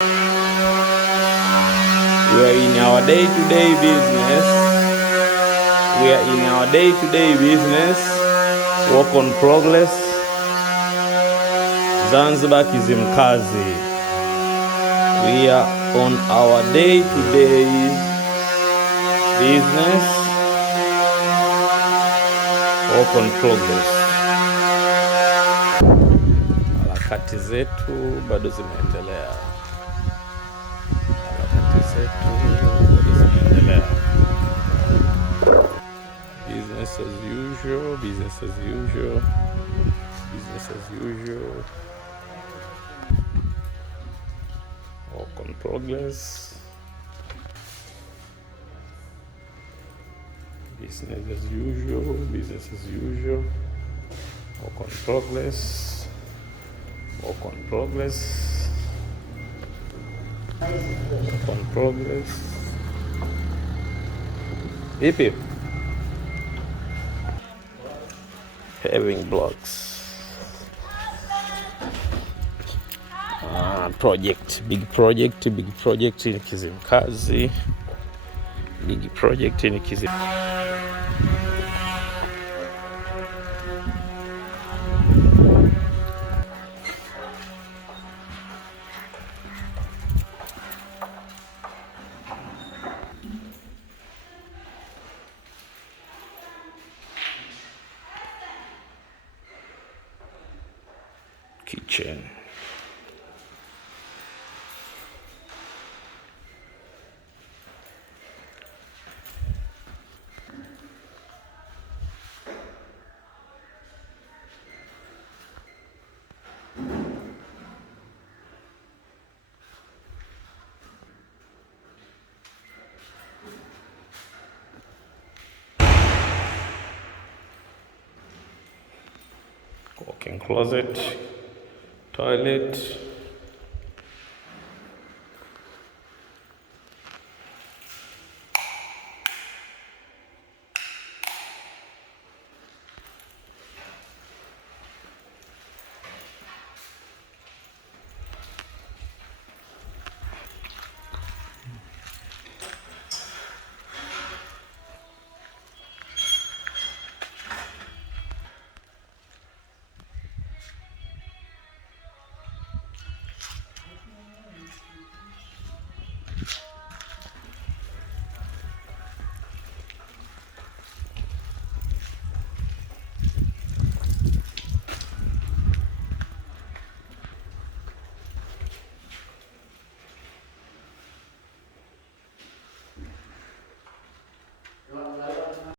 We are in our day-to-day business. We are in our day-to-day business. Work on progress. Zanzibar Kizimkazi. We are on our day-to-day business. Work on progress. Harakati zetu bado zinaendelea. Business as usual, business as usual, business as usual. Work on progress. Business as usual, business as usual. Work on progress. Work on progress. Work on progress. Vipi? Having blocks. Big project in Kizimkazi. Big project in Kizimkazi. Kitchen. Walk-in closet, toilet.